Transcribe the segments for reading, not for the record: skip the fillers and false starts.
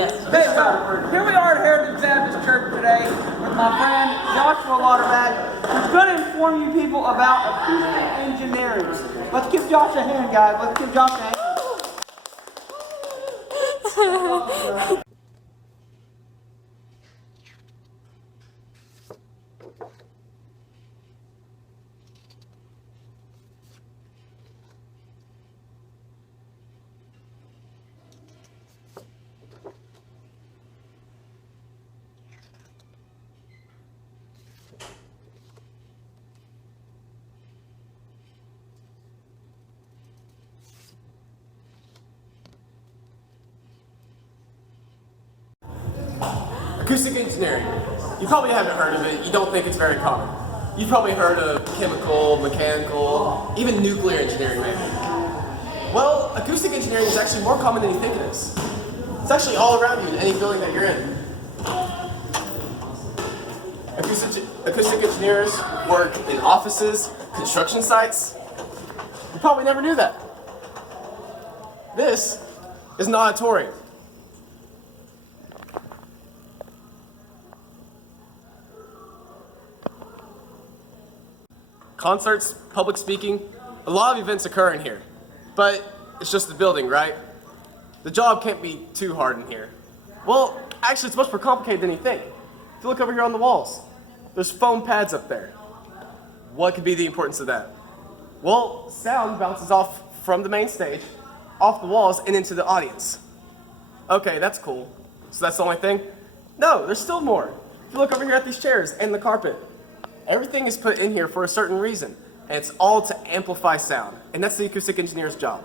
Yes. Okay, so here we are at Heritage Baptist Church today with my friend Joshua Lauderback, who's going to inform you people about acoustic engineering. Let's give Josh a hand, guys. Let's give Josh a hand. Acoustic engineering. You probably haven't heard of it. You don't think it's very common. You've probably heard of chemical, mechanical, even nuclear engineering maybe. Well, acoustic engineering is actually more common than you think it is. It's actually all around you in any building that you're in. Acoustic engineers work in offices, construction sites. You probably never knew that. This is an auditorium. Concerts, public speaking, a lot of events occur in here. But it's just the building, right? The job can't be too hard in here. Well, actually it's much more complicated than you think. If you look over here on the walls, there's foam pads up there. What could be the importance of that? Well, sound bounces off from the main stage, off the walls, and into the audience. Okay, that's cool. So that's the only thing? No, there's still more. If you look over here at these chairs and the carpet, everything is put in here for a certain reason, and it's all to amplify sound, and that's the acoustic engineer's job.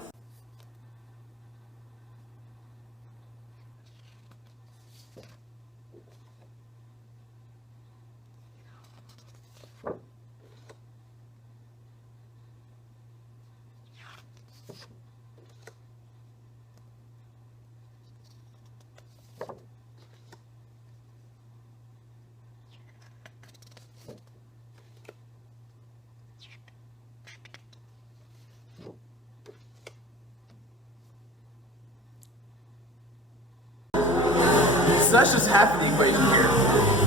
So that's just half of the equation here.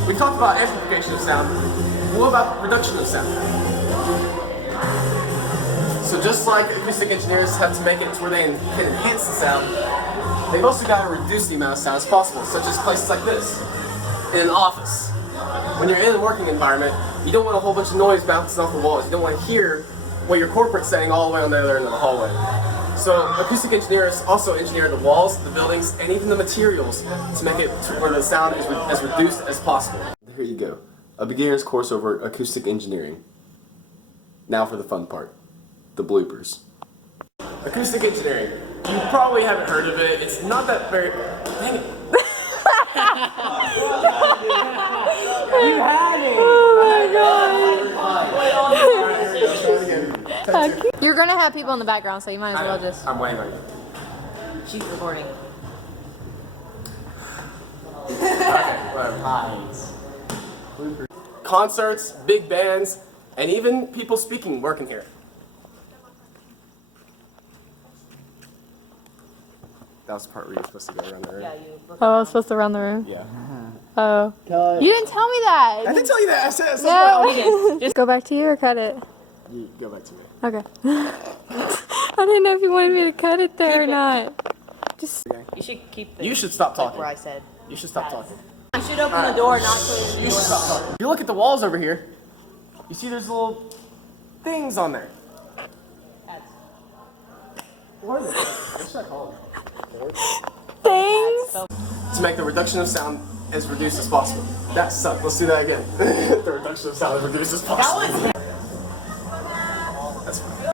We talked about amplification of sound. What about reduction of sound? So just like acoustic engineers have to make it to where they can enhance the sound, they've also got to reduce the amount of sound as possible, such as places like this, in an office. When you're in a working environment, you don't want a whole bunch of noise bouncing off the walls. You don't want to hear what your corporate's saying all the way on the other end of the hallway. So acoustic engineers also engineer the walls, the buildings, and even the materials to make it to where the sound is as reduced as possible. Here you go, a beginner's course over acoustic engineering. Now for the fun part, the bloopers. Acoustic engineering. You probably haven't heard of it. It's not that very... Dang it. You had it! Oh my god! You're gonna have people in the background, so you might as well just... I'm waiting on you. She's recording. Okay, whatever. Concerts, big bands, and even people speaking work in here. That was the part where you were supposed to go around the room. Yeah, you look Oh, I was supposed to run the room? Yeah. Oh. You didn't tell me that! I didn't tell you that. I said No! Just go back to you or cut it? You go back to me. Okay. I didn't know if you wanted me to cut it there or not. Just... You should keep the... You should stop talking. Where I said. You should stop talking. You should open the door, not close the You should door. stop talking. If you look at the walls over here, you see there's little things on there. What are they? What should I call them? Things? To make the reduction of sound as reduced as possible. That sucked. Let's do that again. The reduction of sound as reduced as possible.